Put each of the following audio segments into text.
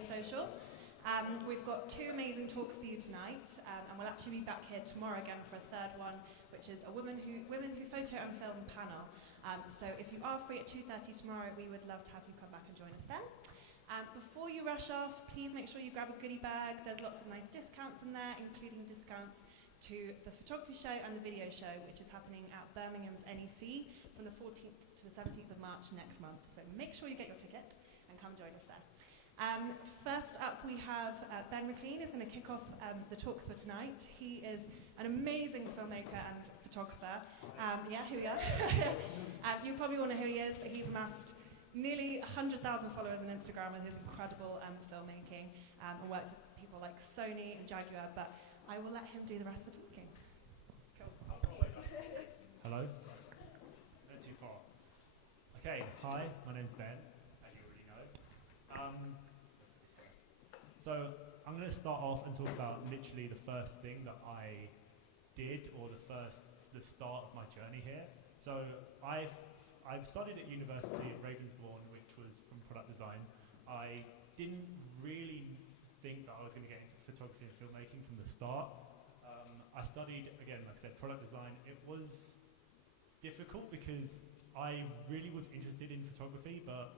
Social. We've got two amazing talks for you tonight, and we'll actually be back here tomorrow again for a third one, which is a women who photo and film panel. So if you are free at 2:30 tomorrow, we would love to have you come back and join us then. Before you rush off, please make sure you grab a goodie bag. There's lots of nice discounts in there, including discounts to the photography show and the video show, which is happening at Birmingham's NEC from the 14th to the 17th of March next month. So make sure you get your ticket and come join us there. First up, we have Ben Maclean, who's going to kick off the talks for tonight. He is an amazing filmmaker and photographer. Yeah, here we go. You probably all know who he is, but he's amassed nearly 100,000 followers on Instagram with his incredible filmmaking, and worked with people like Sony and Jaguar, but I will let him do the rest of the talking. Cool. Hello. Not too far. Okay, hi, my name's Ben, as you already know. So I'm going to start off and talk about literally the first thing that I did, or the start of my journey here. So I've studied at university at Ravensbourne, which was from product design. I didn't really think that I was going to get into photography and filmmaking from the start. I studied, again, like I said, product design. It was difficult because I really was interested in photography, but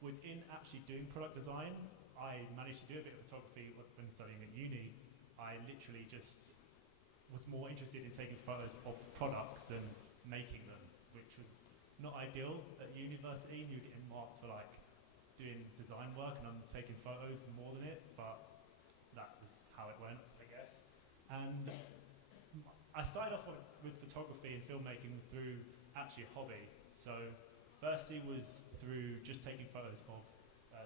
within actually doing product design, I managed to do a bit of photography when studying at uni. I literally just was more interested in taking photos of products than making them, which was not ideal at university. You're getting marks for like doing design work, and I'm taking photos more than it, but that was how it went, I guess. And I started off with photography and filmmaking through actually a hobby. So firstly was through just taking photos of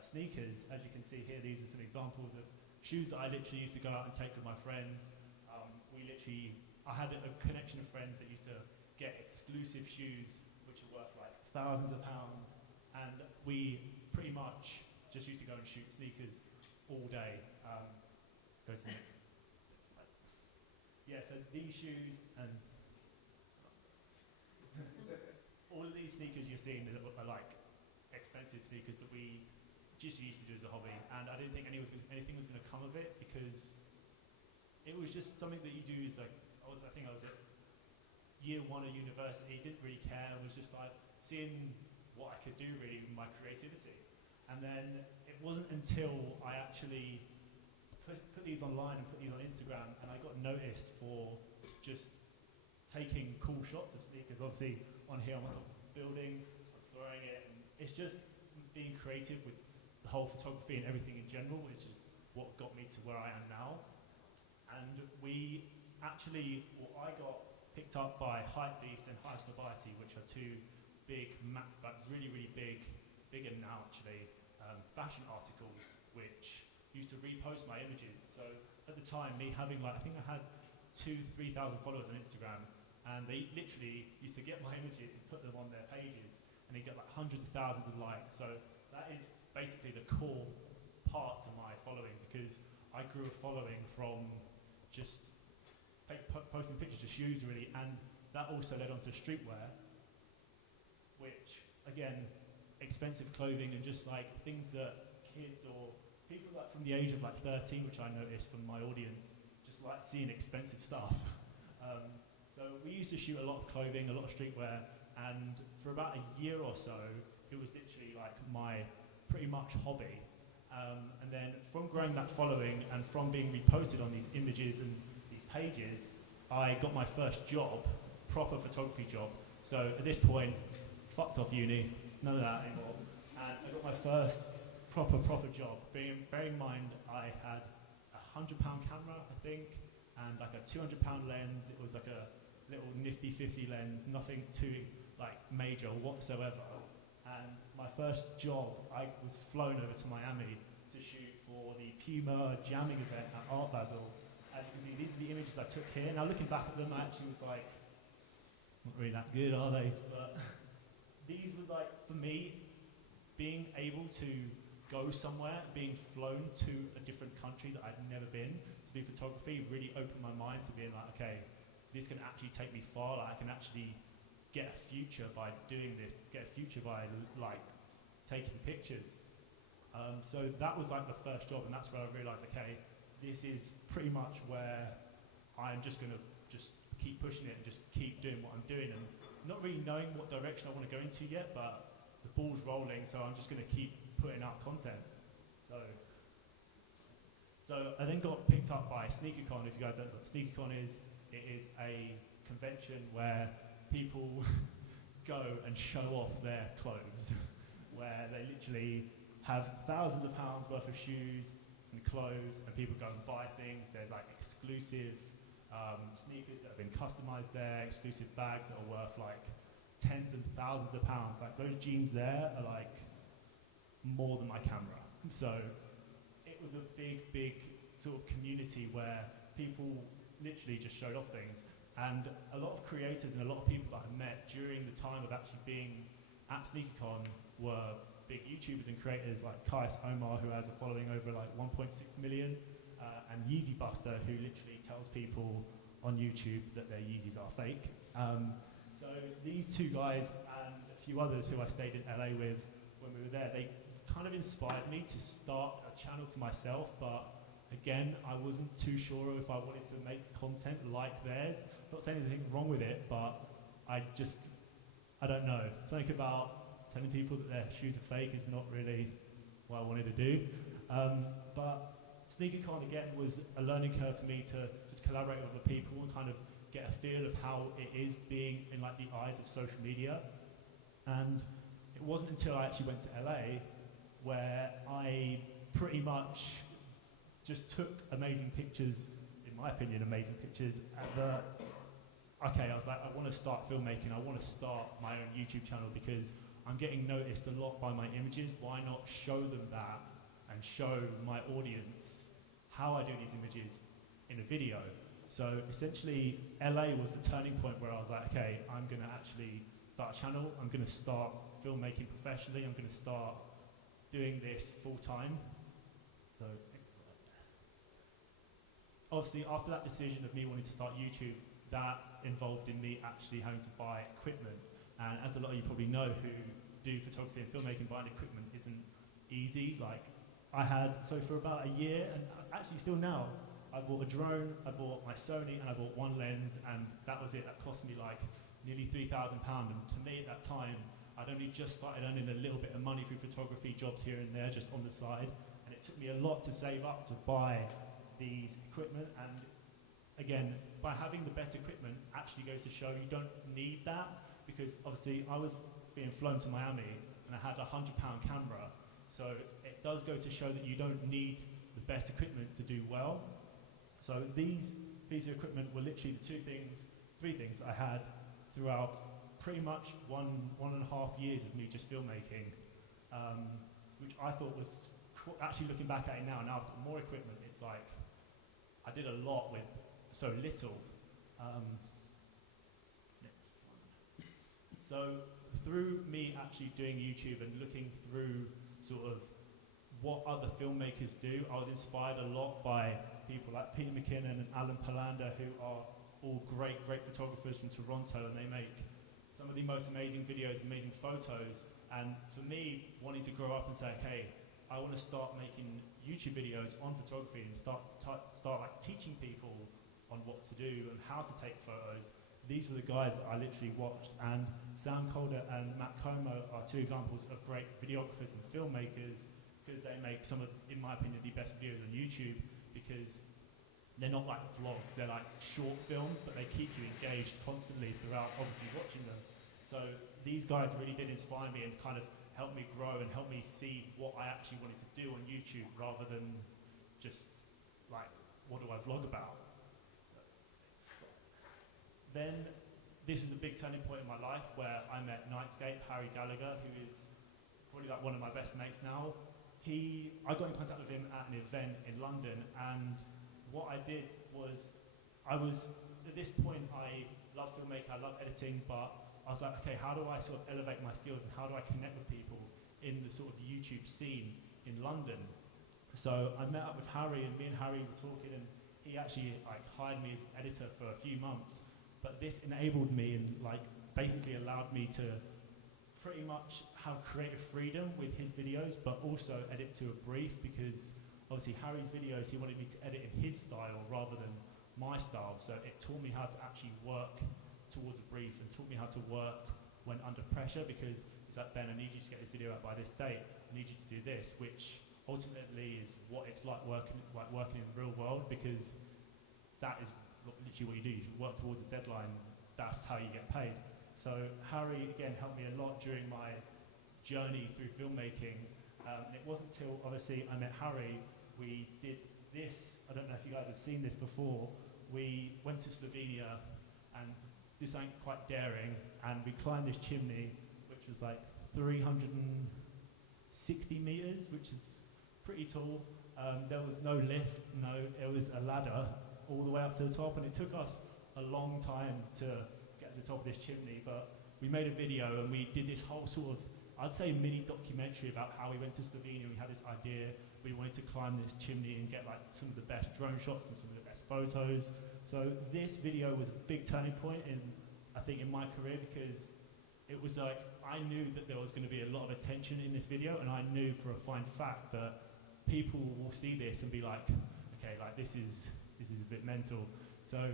sneakers. As you can see here, these are some examples of shoes that I literally used to go out and take with my friends. I had a connection of friends that used to get exclusive shoes which are worth like thousands of pounds, and we pretty much just used to go and shoot sneakers all day. Go to the next slide. Yeah, so these shoes and all of these sneakers you're seeing are like expensive sneakers that we just used to do as a hobby, and I didn't think anything was going to come of it, because it was just something that you do. Is like I think I was at year one of university, didn't really care, was just like seeing what I could do really with my creativity. And then it wasn't until I actually put these online and put these on Instagram, and I got noticed for just taking cool shots of sneakers. Obviously on here I'm on top of a building, I'm throwing it, and it's just being creative with the whole photography and everything in general, which is what got me to where I am now. And I got picked up by Hypebeast and High Snobiety, which are two big, really, really bigger now actually, fashion articles, which used to repost my images. So at the time, me having I think I had 2,000-3,000 followers on Instagram, and they literally used to get my images and put them on their pages, and they get like hundreds of thousands of likes. So that is basically the core part of my following, because I grew a following from just posting pictures of shoes really, and that also led on to streetwear, which again, expensive clothing and just like things that kids or people like from the age of like 13, which I noticed from my audience, just like seeing expensive stuff. So we used to shoot a lot of clothing, a lot of streetwear, and for about a year or so, it was literally like my pretty much hobby. And then from growing that following and from being reposted on these images and these pages, I got my first job, proper photography job. So at this point, fucked off uni, none of that anymore. And I got my first proper job. Bearing in mind, I had a £100 camera, I think, and like a £200 lens. It was like a little nifty 50 lens, nothing too like major whatsoever. And my first job, I was flown over to Miami to shoot for the Puma jamming event at Art Basel. As you can see, these are the images I took here. Now looking back at them, I actually was like, not really that good, are they? But these were like, for me, being able to go somewhere, being flown to a different country that I'd never been to do photography really opened my mind to being like, okay, this can actually take me far. Like, I can actually get a future by doing this, get a future by like taking pictures. So that was like the first job, and that's where I realised, okay, this is pretty much where I'm just going to just keep pushing it and just keep doing what I'm doing, and not really knowing what direction I want to go into yet, but the ball's rolling, so I'm just going to keep putting out content. So I then got picked up by SneakerCon. If you guys don't know what SneakerCon is, it is a convention where people go and show off their clothes, where they literally have thousands of pounds worth of shoes and clothes, and people go and buy things. There's like exclusive sneakers that have been customized there, exclusive bags that are worth like tens and thousands of pounds. Like those jeans there are like more than my camera. So it was a big sort of community where people literally just showed off things. And a lot of creators and a lot of people that I met during the time of actually being at SneakerCon were big YouTubers and creators like Kais Omar, who has a following over like 1.6 million, and Yeezy Buster, who literally tells people on YouTube that their Yeezys are fake. So these two guys and a few others who I stayed in LA with when we were there, they kind of inspired me to start a channel for myself, but again, I wasn't too sure if I wanted to make content like theirs. Not saying there's anything wrong with it, but I don't know. Something about telling people that their shoes are fake is not really what I wanted to do. But SneakerCon again was a learning curve for me to just collaborate with other people and kind of get a feel of how it is being in like the eyes of social media. And it wasn't until I actually went to LA where I pretty much just took amazing pictures, in my opinion, amazing pictures at the, okay, I was like, I want to start filmmaking, I want to start my own YouTube channel because I'm getting noticed a lot by my images. Why not show them that and show my audience how I do these images in a video? So essentially, LA was the turning point where I was like, okay, I'm going to actually start a channel, I'm going to start filmmaking professionally, I'm going to start doing this full time. So, excellent. Obviously, after that decision of me wanting to start YouTube, that involved in me actually having to buy equipment. And as a lot of you probably know who do photography and filmmaking, buying equipment isn't easy. Like, I had, so for about a year, and actually still now, I bought a drone, I bought my Sony, and I bought one lens, and that was it. That cost me like nearly £3,000. And to me at that time, I'd only just started earning a little bit of money through photography jobs here and there, just on the side. And it took me a lot to save up to buy these equipment. And again, by having the best equipment actually goes to show you don't need that, because obviously I was being flown to Miami and I had a £100 camera. So it does go to show that you don't need the best equipment to do well. So these pieces of equipment were literally the three things that I had throughout pretty much one and a half years of me just filmmaking, which I thought was, actually looking back at it now I've got more equipment, it's like, I did a lot with so little. So through me actually doing YouTube and looking through sort of what other filmmakers do, I was inspired a lot by people like Peter McKinnon and Alan Palander, who are all great photographers from Toronto, and they make some of the most amazing videos, amazing photos. And for me, wanting to grow up and say, okay, I want to start making YouTube videos on photography and start like teaching people on what to do and how to take photos. These were the guys that I literally watched, and Sam Calder and Matt Como are two examples of great videographers and filmmakers, because they make some of, in my opinion, the best videos on YouTube, because they're not like vlogs, they're like short films, but they keep you engaged constantly throughout obviously watching them. So these guys really did inspire me and kind of help me grow and help me see what I actually wanted to do on YouTube, rather than just like, what do I vlog about? Then this was a big turning point in my life where I met Nightscape, Harry Gallagher, who is probably like one of my best mates now. I got in contact with him at an event in London, and what I did was, at this point, I love filmmaking, I love editing, but I was like, okay, how do I sort of elevate my skills and how do I connect with people in the sort of YouTube scene in London? So I met up with Harry, and me and Harry were talking, and he actually like hired me as his editor for a few months. But this enabled me and like basically allowed me to pretty much have creative freedom with his videos, but also edit to a brief, because obviously Harry's videos, he wanted me to edit in his style rather than my style. So it taught me how to actually work towards a brief and taught me how to work when under pressure, because it's like, Ben, I need you to get this video out by this date. I need you to do this, which ultimately is what it's like working in the real world, because that is literally what you do. You work towards a deadline. That's how you get paid. So Harry, again, helped me a lot during my journey through filmmaking. And it wasn't until, obviously, I met Harry, we did this. I don't know if you guys have seen this before. We went to Slovenia, and this ain't quite daring, and we climbed this chimney, which was like 360 meters, which is pretty tall. There was no lift, it was a ladder all the way up to the top, and it took us a long time to get to the top of this chimney, but we made a video and we did this whole sort of, I'd say, mini documentary about how we went to Slovenia. We had this idea, we wanted to climb this chimney and get like some of the best drone shots and some of the best photos. So this video was a big turning point I think in my career, because it was like, I knew that there was going to be a lot of attention in this video, and I knew for a fine fact that people will see this and be like, okay, like this is a bit mental. So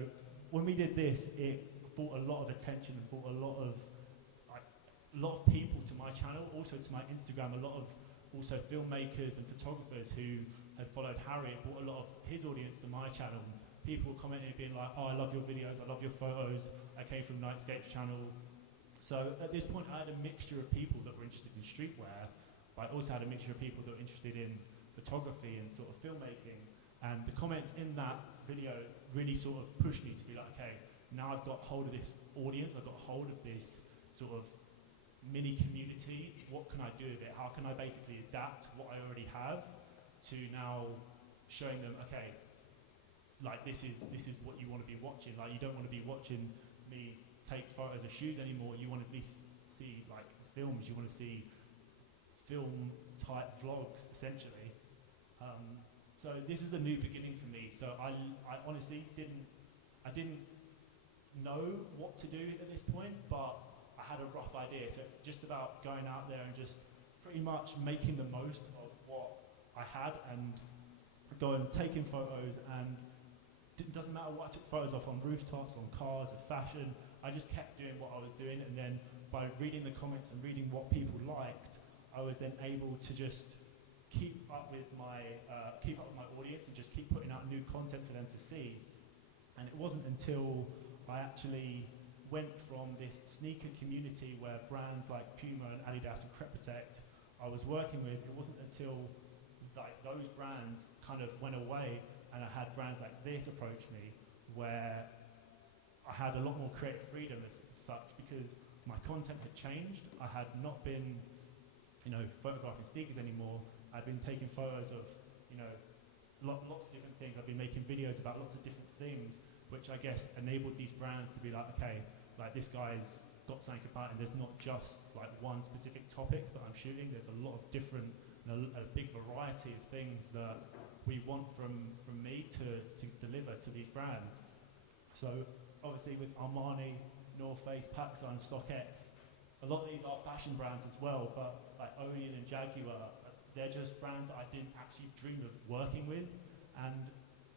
when we did this, it brought a lot of attention and brought a lot of people to my channel, also to my Instagram, a lot of also filmmakers and photographers who had followed Harry. It brought a lot of his audience to my channel. People were commenting and being like, oh, I love your videos, I love your photos, I came from Nightscape's channel. So at this point I had a mixture of people that were interested in streetwear, but I also had a mixture of people that were interested in photography and sort of filmmaking. And the comments in that video really sort of pushed me to be like, okay, now I've got hold of this audience, I've got hold of this sort of mini community. What can I do with it? How can I basically adapt what I already have to now showing them, okay, like this is what you want to be watching. Like, you don't want to be watching me take photos of shoes anymore. You want to see like films. You want to see film type vlogs essentially. So this is a new beginning for me. So I honestly didn't know what to do at this point, but I had a rough idea. So it's just about going out there and just pretty much making the most of what I had and going taking photos, and it doesn't matter what I took photos of, on rooftops, on cars, of fashion. I just kept doing what I was doing, and then by reading the comments and reading what people liked, I was then able to just keep up with my audience and just keep putting out new content for them to see. And it wasn't until I actually went from this sneaker community where brands like Puma and Adidas and Crepotect I was working with, it wasn't until like those brands kind of went away and I had brands like this approach me, where I had a lot more creative freedom as such, because my content had changed. I had not been, photographing sneakers anymore. I'd been taking photos of, lots of different things. I've been making videos about lots of different things, which I guess enabled these brands to be like, okay, like this guy's got something about him. There's not just like one specific topic that I'm shooting. There's a lot of different, a big variety of things that we want from me to deliver to these brands. So obviously with Armani, North Face, Paxson, StockX, a lot of these are fashion brands as well, but like Odeon and Jaguar, they're just brands that I didn't actually dream of working with. And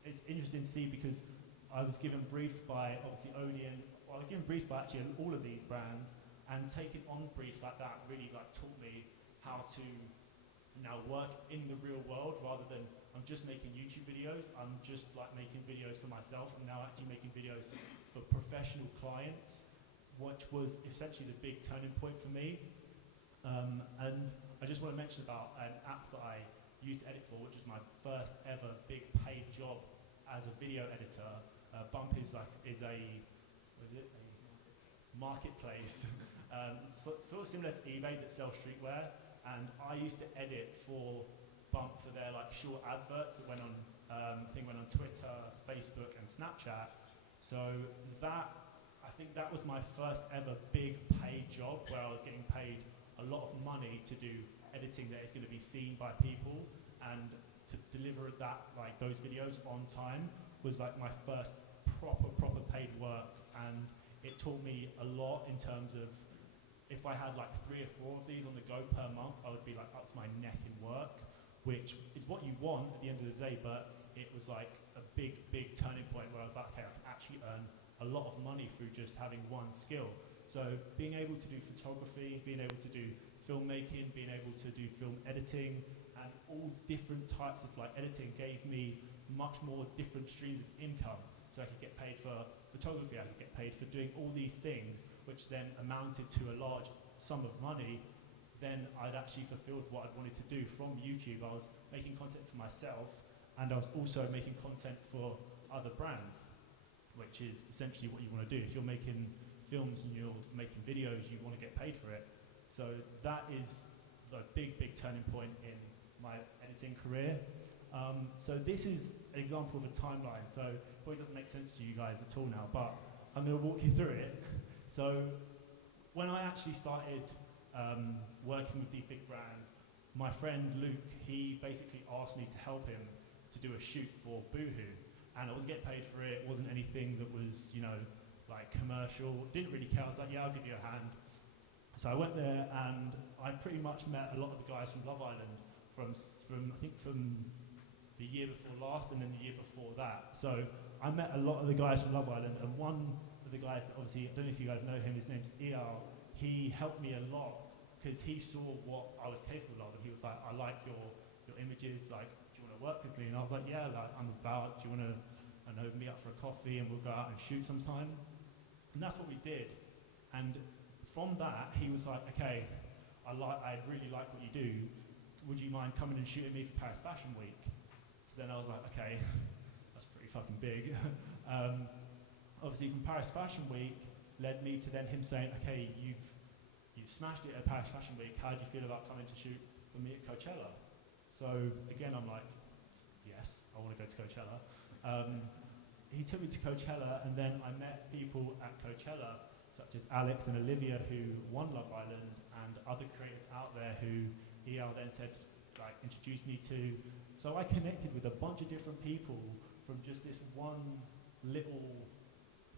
it's interesting to see, because I was given briefs by obviously Odeon, I was given briefs by actually all of these brands, and taking on briefs like that really like taught me how to now work in the real world, rather than I'm just making YouTube videos, I'm just like making videos for myself. I'm now actually making videos for professional clients, which was essentially the big turning point for me. And I just want to mention about an app that I used to edit for, which is my first ever big paid job as a video editor. Bump is a marketplace, sort of similar to eBay that sells streetwear. And I used to edit for Bump for their like short adverts that went on, went on Twitter, Facebook, and Snapchat. So I think that was my first ever big paid job, where I was getting paid a lot of money to do editing that is going to be seen by people, and to deliver those videos on time was like my first proper paid work. And it taught me a lot in terms of if I had like 3 or 4 of these on the go per month, I would be like up to my neck in work, which is what you want at the end of the day, but it was like a big, big turning point where I was like, okay, I can actually earn a lot of money through just having one skill. So being able to do photography, being able to do filmmaking, being able to do film editing, and all different types of like editing gave me much more different streams of income. So I could get paid for photography, I could get paid for doing all these things, which then amounted to a large sum of money. Then I'd actually fulfilled what I'd wanted to do from YouTube. I was making content for myself, and I was also making content for other brands, which is essentially what you want to do. If you're making films and you're making videos, you want to get paid for it. So that is the big, big turning point in my editing career. So this is an example of a timeline. So it probably doesn't make sense to you guys at all now, but I'm going to walk you through it. So when I actually started working with these big brands, my friend Luke, he basically asked me to help him to do a shoot for Boohoo. And I wasn't getting paid for it. It wasn't anything that was, you know, like commercial. Didn't really care. I was like, yeah, I'll give you a hand. So I went there and I pretty much met a lot of the guys from Love Island from I think from the year before last and then the year before that. So I met a lot of the guys from Love Island, and one of the guys that obviously, I don't know if you guys know him, his name's Eyal. He helped me a lot because he saw what I was capable of, and he was like, I like your images, like, do you want to work with me? And I was like, yeah, like, I'm about, do you want to, I know, meet up for a coffee and we'll go out and shoot sometime? And that's what we did. And from that, he was like, okay, I really like what you do. Would you mind coming and shooting me for Paris Fashion Week? So then I was like, okay, that's pretty fucking big. Obviously from Paris Fashion Week led me to then him saying, okay, you've smashed it at Paris Fashion Week. How do you feel about coming to shoot for me at Coachella? So again, I'm like, yes, I want to go to Coachella. He took me to Coachella, and then I met people at Coachella, such as Alex and Olivia, who won Love Island, and other creators out there who EL then said, like, introduced me to. So I connected with a bunch of different people from just this one little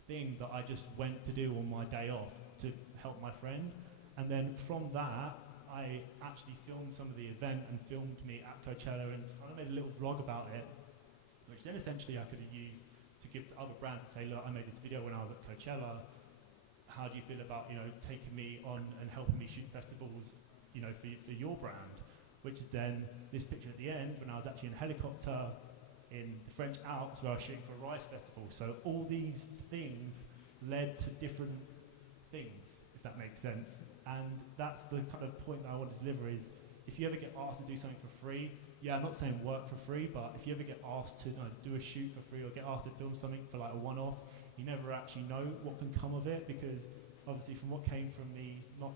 thing that I just went to do on my day off to help my friend. And then from that, I actually filmed some of the event and filmed me at Coachella, and I made a little vlog about it, which then essentially I could have used to give to other brands to say, look, I made this video when I was at Coachella. How do you feel about, you know, taking me on and helping me shoot festivals, you know, for your brand? Which is then this picture at the end when I was actually in a helicopter in the French Alps where I was shooting for a rice festival. So all these things led to different things, if that makes sense. And that's the kind of point that I want to deliver is, if you ever get asked to do something for free, yeah, I'm not saying work for free, but if you ever get asked to do a shoot for free or get asked to film something for like a one-off, you never actually know what can come of it, because obviously from what came from me, not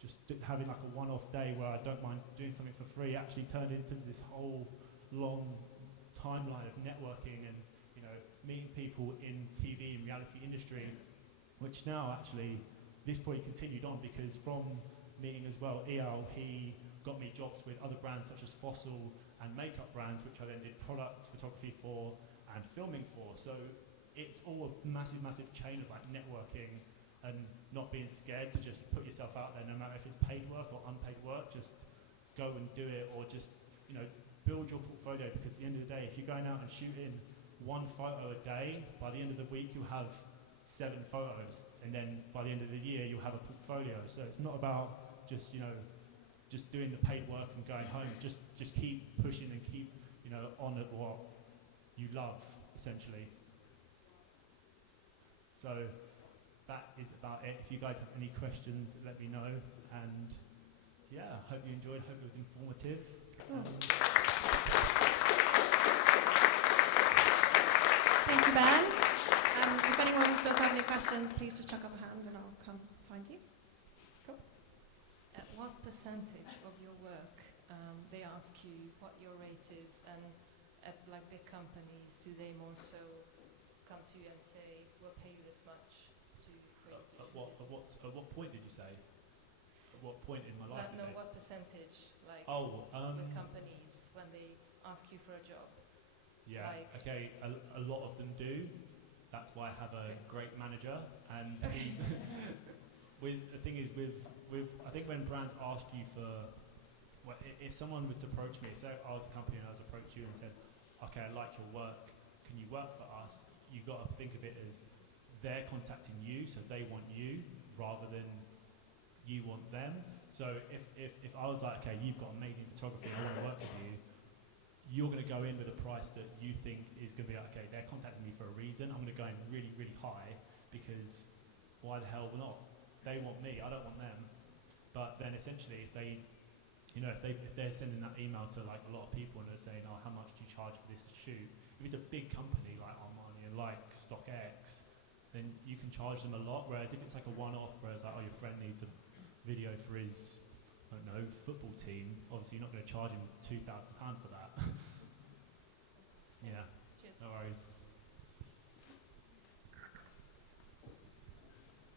just having like a one-off day where I don't mind doing something for free, actually turned into this whole long timeline of networking and, you know, meeting people in TV and reality industry, which now actually this probably continued on, because from meeting as well Eyal, he got me jobs with other brands such as Fossil and makeup brands, which I then did product photography for and filming for. So it's all a massive, massive chain of like networking and not being scared to just put yourself out there, no matter if it's paid work or unpaid work. Just go and do it, or just, you know, build your portfolio, because at the end of the day, if you're going out and shooting one photo a day, by the end of the week you'll have 7 photos, and then by the end of the year you'll have a portfolio. So it's not about just, you know, just doing the paid work and going home. Just keep pushing and keep, you know, on at what you love, essentially. So that is about it. If you guys have any questions, let me know. And yeah, I hope you enjoyed. Hope it was informative. Thank you, Ben. If anyone does have any questions, please just chuck up a hand and I'll come find you. Cool. At what percentage of your work they ask you what your rate is, and at like big companies, do they more so come to you and say, we'll pay you this much to create At what point did you say? At what point in my life? No, what percentage, like with companies when they ask you for a job? Yeah, like, okay, a lot of them do. That's why I have a great manager, and he, the thing is with I think when brands ask you for, well, if someone was to approach me, so I was a company and I was approached you and said, okay, I like your work, can you work for us? You've got to think of it as they're contacting you, so they want you rather than you want them. So if I was like, okay, you've got amazing photography, I want to work with you, you're going to go in with a price that you think is going to be like, okay, they're contacting me for a reason, I'm going to go in really, really high, because why the hell not? They want me, I don't want them. But then essentially, if they're sending that email to like a lot of people and they're saying, oh, how much do you charge for this shoot? If it's a big company like Armani and like StockX, then you can charge them a lot. Whereas if it's like a one-off, whereas like, oh, your friend needs a video for his, I don't know, football team, obviously you're not going to charge him £2,000 for that. Yeah, no worries.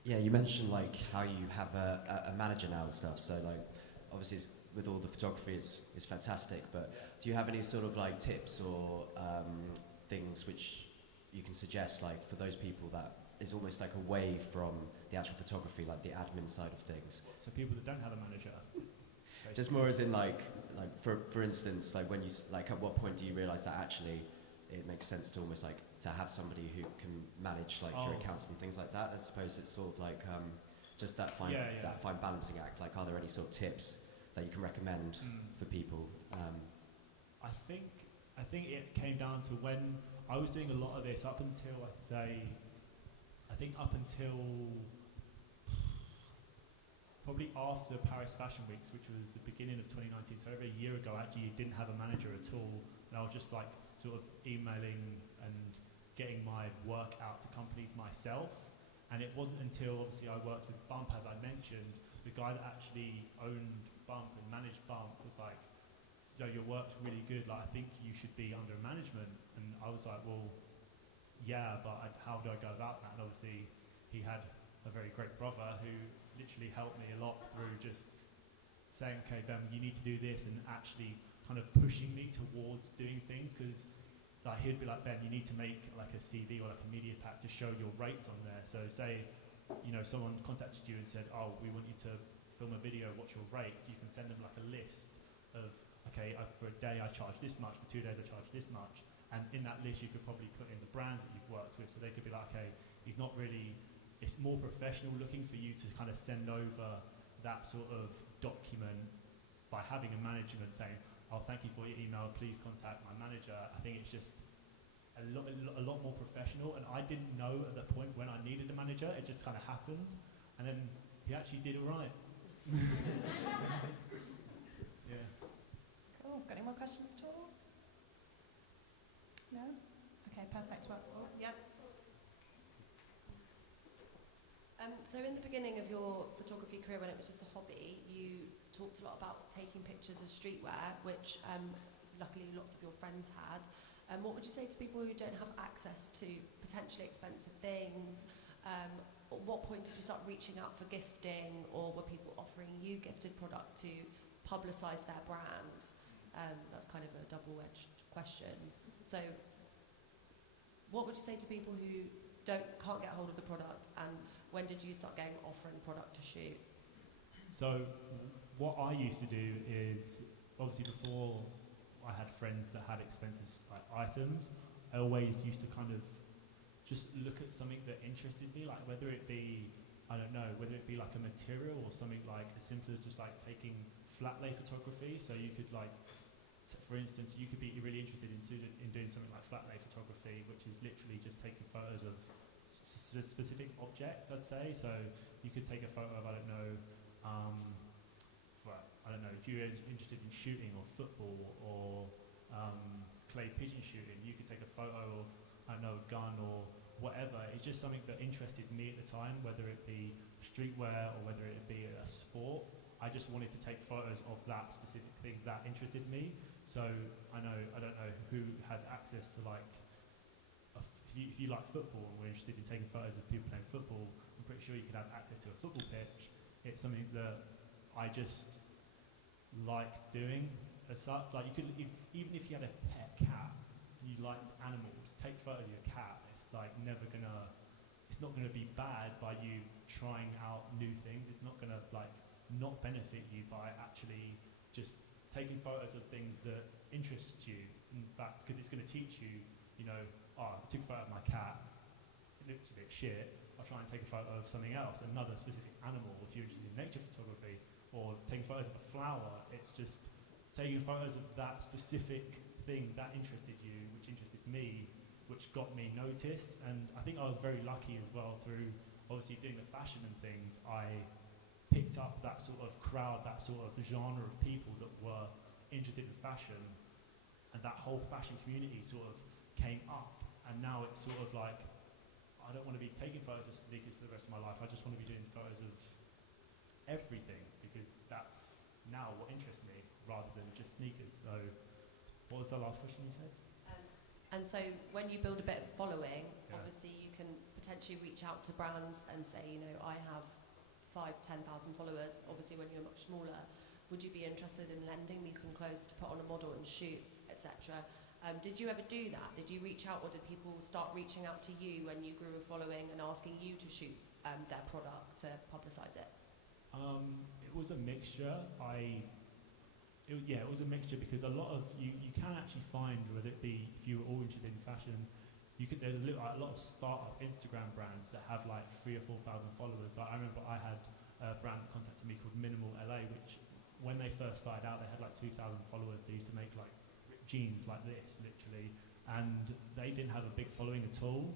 Yeah, you mentioned like how you have a manager now and stuff. So like, obviously with all the photography, it's fantastic. But do you have any sort of like tips or things which you can suggest, like for those people that is almost like away from the actual photography, like the admin side of things? So people that don't have a manager. Just more as in like for instance, like when you like at what point do you realise that actually it makes sense to almost like to have somebody who can manage like your accounts and things like that? I suppose it's sort of like just that fine balancing act. Like, are there any sort of tips that you can recommend for people? I think it came down to when I was doing a lot of this up until probably after Paris Fashion Weeks, which was the beginning of 2019, so over a year ago. Actually, didn't have a manager at all, and I was just like sort of emailing and getting my work out to companies myself. And it wasn't until obviously I worked with Bump, as I mentioned, the guy that actually owned Bump and managed Bump was like, yo, your work's really good, like I think you should be under management. And I was like, well, yeah, but how do I go about that? And obviously he had a very great brother who literally helped me a lot through just saying, okay, Ben, you need to do this, and actually kind of pushing me towards doing things, because like he'd be like, Ben, you need to make like a CV or like a media pack to show your rates on there. So say, someone contacted you and said, oh, we want you to film a video, what's your rate? You can send them like a list of, okay, for a day I charge this much, for 2 days I charge this much. And in that list you could probably put in the brands that you've worked with, so they could be like, okay, he's not really, it's more professional looking for you to kind of send over that sort of document by having a management saying, oh, thank you for your email, please contact my manager. I think it's just a lot more professional, and I didn't know at the point when I needed a manager. It just kind of happened, and then he actually did it right. Yeah. Cool. Got any more questions at all? No? Okay, perfect. Well, yeah. So in the beginning of your photography career, when it was just a hobby, you talked a lot about taking pictures of streetwear, which luckily lots of your friends had. What would you say to people who don't have access to potentially expensive things? At what point did you start reaching out for gifting, or were people offering you gifted product to publicise their brand? That's kind of a double-edged question. So what would you say to people who can't get hold of the product, and when did you start getting offering product to shoot? So what I used to do is, obviously before I had friends that had expensive items, I always used to kind of just look at something that interested me, like whether it be, I don't know, whether it be like a material or something like as simple as just like taking flat lay photography. So you could like, for instance, you could be really interested in doing something like flat lay photography, which is literally just taking photos of specific objects, I'd say. So you could take a photo of, I don't know, if you're interested in shooting or football or clay pigeon shooting, you could take a photo of, I don't know, a gun or whatever. It's just something that interested me at the time, whether it be streetwear or whether it be a sport. I just wanted to take photos of that specific thing that interested me. So I don't know who has access to like, if you like football and we're interested in taking photos of people playing football, I'm pretty sure you could have access to a football pitch. It's something that I just liked doing as such. Like you could, even if you had a pet cat and you liked animals, take photos of your cat. It's like it's not going to be bad by you trying out new things. It's not going to like not benefit you by actually just taking photos of things that interest you. In fact, because it's going to teach you, you know, I took a photo of my cat, it looks a bit shit, I'll try and take a photo of something else, another specific animal, if you're interested in nature photography, or taking photos of a flower. It's just taking photos of that specific thing that interested you, which interested me, which got me noticed. And I think I was very lucky as well through obviously doing the fashion and things. I picked up that sort of crowd, that sort of genre of people that were interested in fashion, and that whole fashion community sort of came up. And now it's sort of like, I don't want to be taking photos of sneakers for the rest of my life. I just want to be doing photos of everything, because that's now what interests me rather than just sneakers. So what was the last question you said? And so when you build a bit of following, Yeah. obviously you can potentially reach out to brands and say, you know, I have 5,000, 10,000 followers. Obviously when you're much smaller, would you be interested in lending me some clothes to put on a model and shoot, etc.? Did you ever do that? Did you reach out, or did people start reaching out to you when you grew a following and asking you to shoot their product to publicise it? It was a mixture. It was a mixture, because a lot of you can actually find, whether it be if you were all interested in fashion, there's a lot of startup Instagram brands that have like 3,000 or 4,000 followers. Like, I remember I had a brand that contacted me called Minimal LA, which when they first started out, they had like 2,000 followers. They used to make like ripped jeans like this, literally, and they didn't have a big following at all.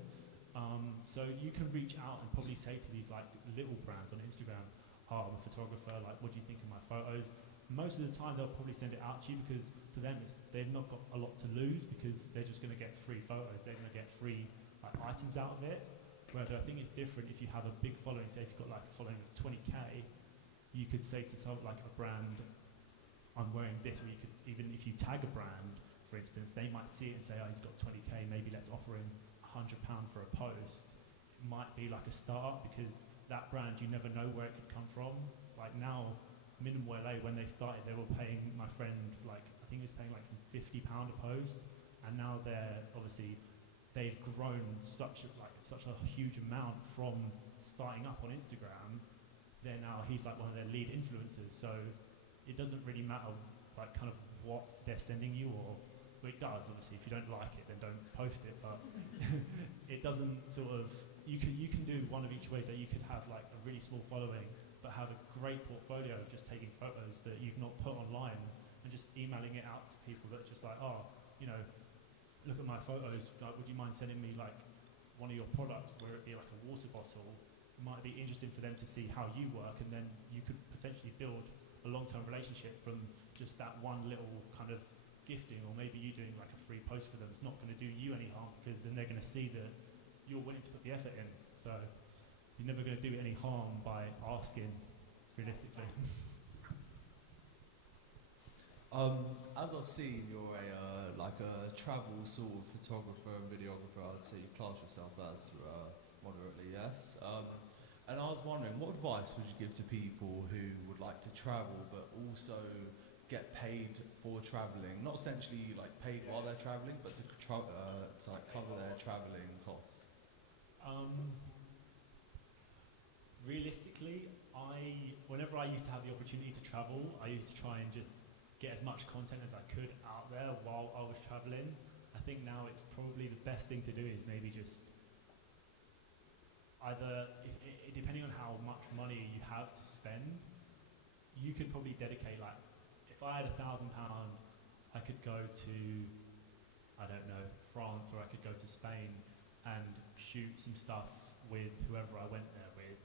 So you can reach out and probably say to these like little brands on Instagram, "Oh, I'm a photographer. Like, what do you think of my photos?" Most of the time, they'll probably send it out to you, because to them, they've not got a lot to lose, because they're just going to get free photos. They're going to get free like items out of it. Whereas I think it's different if you have a big following. Say if you've got like a following of 20k, you could say to someone like a brand, "I'm wearing this," or you could, even if you tag a brand, for instance, they might see it and say, "Oh, he's got 20k. Maybe let's offer him £100 for a post." It might be like a start, because that brand, you never know where it could come from. Like now, Minimal LA, when they started, they were paying my friend, like, I think he was paying like £50 a post, and now they've grown such a huge amount from starting up on Instagram. He's like one of their lead influencers, so it doesn't really matter like kind of what they're sending you, or well, it does obviously. If you don't like it, then don't post it, but it doesn't sort of, you can do one of each ways. That you could have like a really small following but have a great portfolio of just taking photos that you've not put online and just emailing it out to people that are just like, "Oh, you know, look at my photos, like, would you mind sending me like one of your products, whether it be like a water bottle?" It might be interesting for them to see how you work, and then you could potentially build a long-term relationship from just that one little kind of gifting, or maybe you doing like a free post for them. It's not going to do you any harm, because then they're going to see that you're willing to put the effort in. So you're never going to do any harm by asking, realistically. As I've seen, you're like a travel sort of photographer and videographer. I'd say you class yourself as moderately, yes. And I was wondering, what advice would you give to people who would like to travel but also get paid for travelling? Not essentially like paid while they're travelling, but to like cover their travelling costs. Realistically, whenever I used to have the opportunity to travel, I used to try and just get as much content as I could out there while I was travelling. I think now it's probably the best thing to do is maybe just either, depending on how much money you have to spend, you could probably dedicate, like, if I had £1,000, I could go to, I don't know, France, or I could go to Spain and shoot some stuff with whoever I went there with,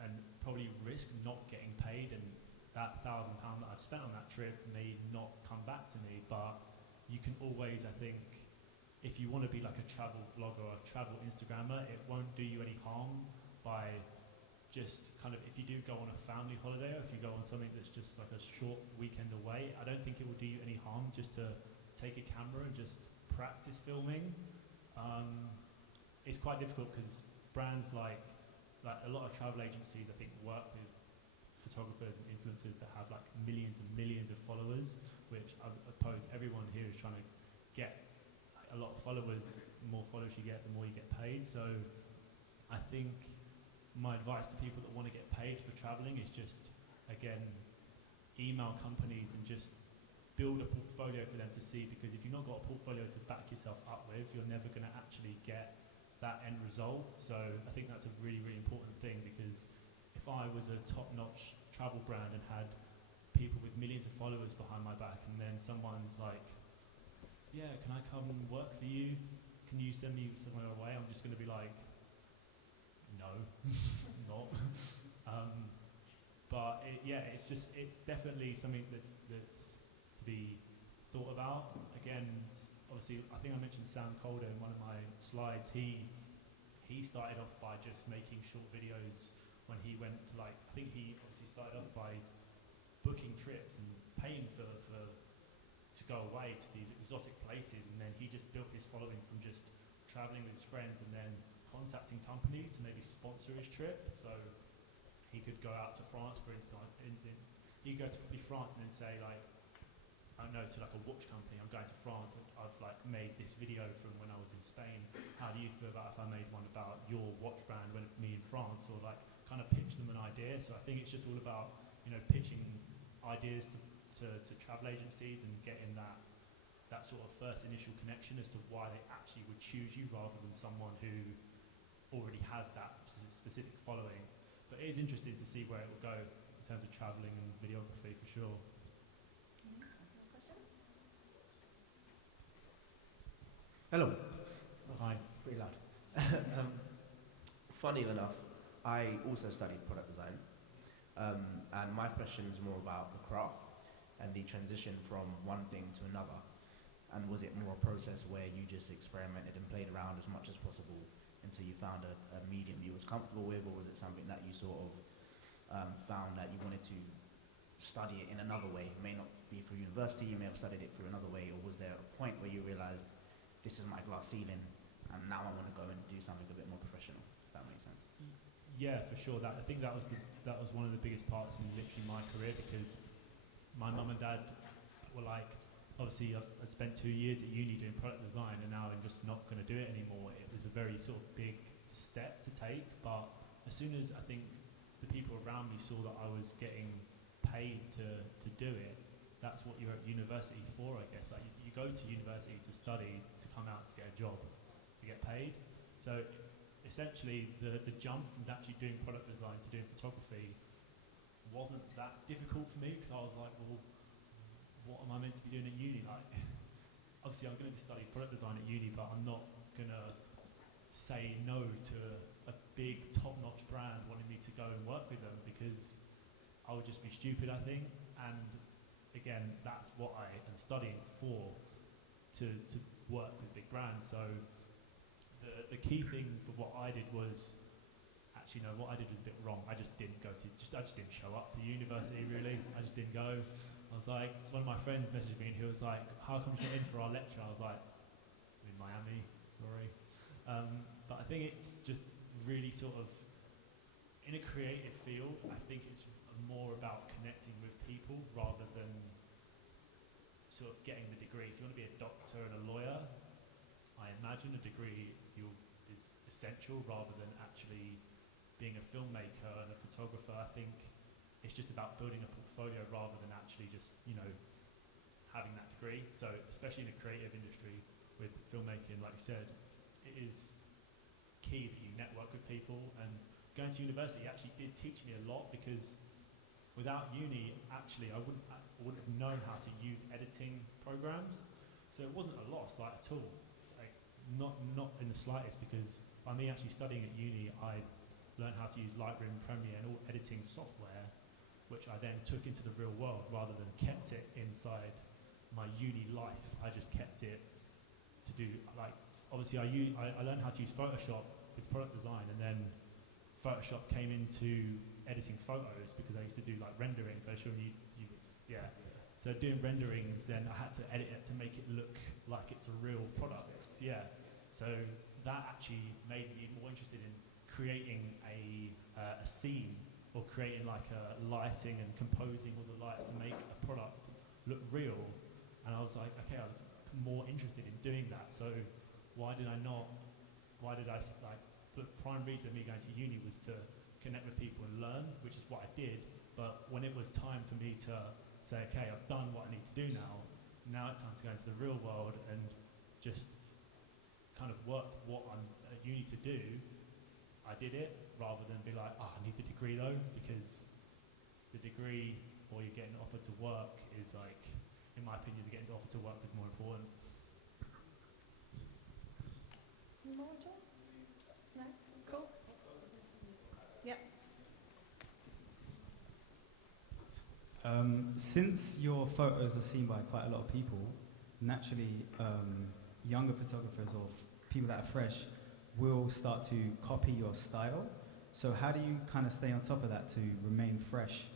and probably risk not getting paid, and that £1,000 that I've spent on that trip may not come back to me. But you can always, I think, if you want to be like a travel vlogger or a travel Instagrammer, it won't do you any harm by just kind of, if you do go on a family holiday, or if you go on something that's just like a short weekend away, I don't think it will do you any harm just to take a camera and just practice filming. It's quite difficult because brands like a lot of travel agencies, I think, work with photographers and influencers that have like millions and millions of followers, which I suppose everyone here is trying to get a lot of followers. The more followers you get, the more you get paid. So I think my advice to people that want to get paid for traveling is just, again, email companies and just build a portfolio for them to see, because if you've not got a portfolio to back yourself up with, you're never going to actually get that end result. So I think that's a really, really important thing, because if I was a top-notch travel brand and had people with millions of followers behind my back, and then someone's like, yeah, can I come work for you? Can you send me somewhere away? I'm just going to be like, no, not. But it's definitely something that's to be thought about. Again, obviously, I think I mentioned Sam Calder in one of my slides. He started off by just making short videos when he went to, like, I think he obviously started off by booking trips and paying to go away to these exotic places, and then he just built his following from just traveling with his friends and then contacting companies to maybe sponsor his trip. So he could go out to France, for instance. He'd go to France and then say, like, I don't know, to like a watch company, I'm going to France, I've like made this video from when I was in Spain. How do you feel about if I made one about your watch brand when me in France, or like kind of pitch them an idea? So I think it's just all about, you know, pitching ideas to travel agencies and getting that sort of first initial connection as to why they actually would choose you rather than someone who already has that specific following. But it is interesting to see where it will go in terms of travelling and videography for sure. Questions? Hello. Hi. Pretty loud. Funny enough, I also studied product design, and my question is more about the craft and the transition from one thing to another. And was it more a process where you just experimented and played around as much as possible until you found a medium you was comfortable with, or was it something that you sort of found that you wanted to study it in another way? It may not be through university, you may have studied it through another way, or was there a point where you realized this is my glass ceiling and now I want to go and do something a bit more professional, if that makes sense? Yeah, for sure. I think that was one of the biggest parts in literally my career, because my mum and dad were like, obviously I'd spent 2 years at uni doing product design and now I'm just not going to do it anymore. It was a very sort of big step to take, but as soon as I think the people around me saw that I was getting paid to do it, that's what you're at university for, I guess. Like you go to university to study, to come out to get a job, to get paid. So essentially the jump from actually doing product design to doing photography wasn't that difficult for me, because I was like, well, what am I meant to be doing at uni? Like, obviously I'm going to be studying product design at uni, but I'm not going to say no to a big top-notch brand wanting me to go and work with them, because I would just be stupid, I think. And again, that's what I am studying for, to work with big brands. So the key thing for what I did was, actually no, what I did was a bit wrong. I just didn't show up to university, really. I just didn't go. I was like, one of my friends messaged me and he was like, how come you're not in for our lecture? I was like, I'm in Miami, sorry. But I think it's just really sort of, in a creative field, I think it's more about connecting with people rather than sort of getting the degree. If you want to be a doctor and a lawyer, I imagine a degree is essential rather than actually being a filmmaker and a photographer. I think it's just about building a portfolio rather than actually just, you know, having that degree. So especially in the creative industry with filmmaking, like you said, it is key that you network with people. And going to university actually did teach me a lot, because without uni, actually, I wouldn't have known how to use editing programs. So it wasn't a loss, like, at all. Like, not in the slightest, because by me actually studying at uni, I learned how to use Lightroom, Premiere, and all editing software, which I then took into the real world rather than kept it inside my uni life. I just kept it to do, like, obviously I learned how to use Photoshop with product design, and then Photoshop came into editing photos because I used to do like rendering. So So doing renderings, then I had to edit it to make it look like it's a real product. Yeah. So that actually made me more interested in creating a scene, or creating like a lighting and composing all the lights to make a product look real. And I was like, okay, I'm more interested in doing that. So why did I like put prime reason of me going to uni was to connect with people and learn, which is what I did. But when it was time for me to say, okay, I've done what I need to do now it's time to go into the real world and just kind of work what I'm at uni to do, I did it rather than be like, I need the degree though, because the degree or you're getting offered to work is like, in my opinion, getting offered to work is more important. More at all? No? Cool. Yep. Since your photos are seen by quite a lot of people, naturally younger photographers or people that are fresh will start to copy your style. So how do you kind of stay on top of that to remain fresh?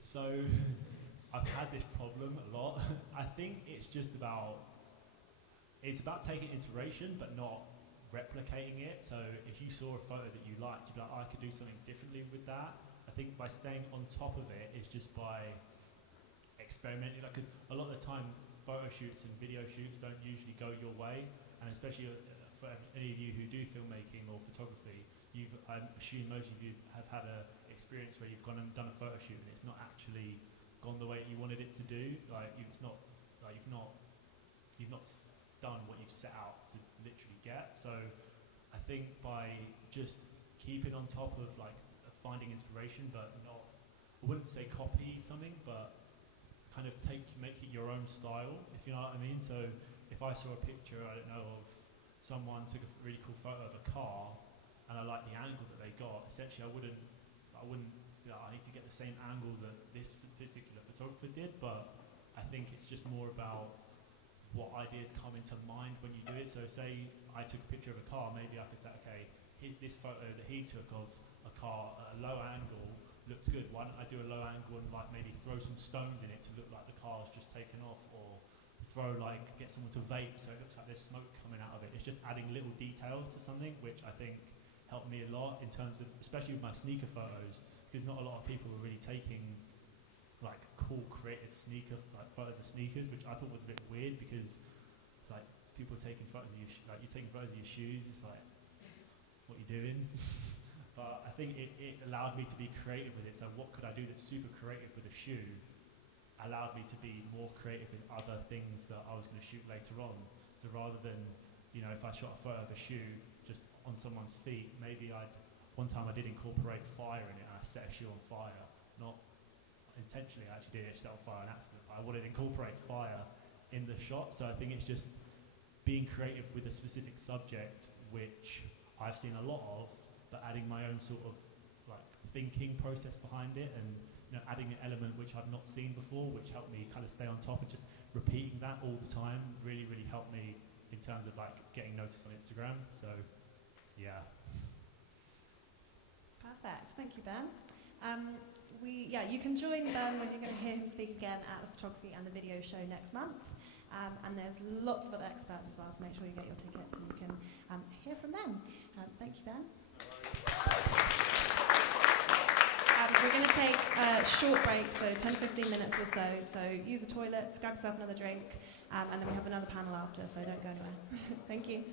So I've had this problem a lot. I think it's about taking inspiration but not replicating it. So if you saw a photo that you liked, you'd be like, I could do something differently with that. I think by staying on top of it is just by experimenting, because a lot of the time photo shoots and video shoots don't usually go your way, and especially for any of you who do filmmaking or photography, I assume most of you have had an experience where you've gone and done a photo shoot and it's not actually gone the way you wanted it to do. You've not done what you've set out to literally get. So I think by just keeping on top of finding inspiration, but not, I wouldn't say copy something, but kind of make it your own style, if you know what I mean. So if I saw a picture, I don't know, of someone took a really cool photo of a car and I like the angle that they got, essentially I wouldn't be like, I need to get the same angle that this particular photographer did, but I think it's just more about what ideas come into mind when you do it. So say I took a picture of a car, maybe I could say, okay, this photo that he took of a car at a low angle looks good. Why don't I do a low angle and maybe throw some stones in it to look like the car's just taken off, or get someone to vape so it looks like there's smoke coming out of it. It's just adding little details to something, which I think helped me a lot in terms of, especially with my sneaker photos, because not a lot of people were really taking cool creative sneaker photos of sneakers, which I thought was a bit weird, because it's like people are taking photos of your you're taking photos of your shoes. It's like, what are you doing? But I think it allowed me to be creative with it. So what could I do that's super creative with a shoe allowed me to be more creative in other things that I was going to shoot later on. So rather than, if I shot a photo of a shoe just on someone's feet, maybe one time I did incorporate fire in it, and I set a shoe on fire, not intentionally. I actually did it, set on fire on accident. I wanted to incorporate fire in the shot. So I think it's just being creative with a specific subject, which I've seen a lot of, but adding my own sort of thinking process behind it, and adding an element which I've not seen before, which helped me kind of stay on top, and just repeating that all the time really helped me in terms of getting noticed on Instagram. So yeah. Perfect. Thank you, Ben. You can join Ben when you're going to hear him speak again at the photography and the video show next month. And there's lots of other experts as well, so make sure you get your tickets and you can hear from them. Thank you, Ben. We're going to take a short break, so 10-15 minutes or so. So use the toilets, grab yourself another drink, and then we have another panel after, so don't go anywhere. Thank you.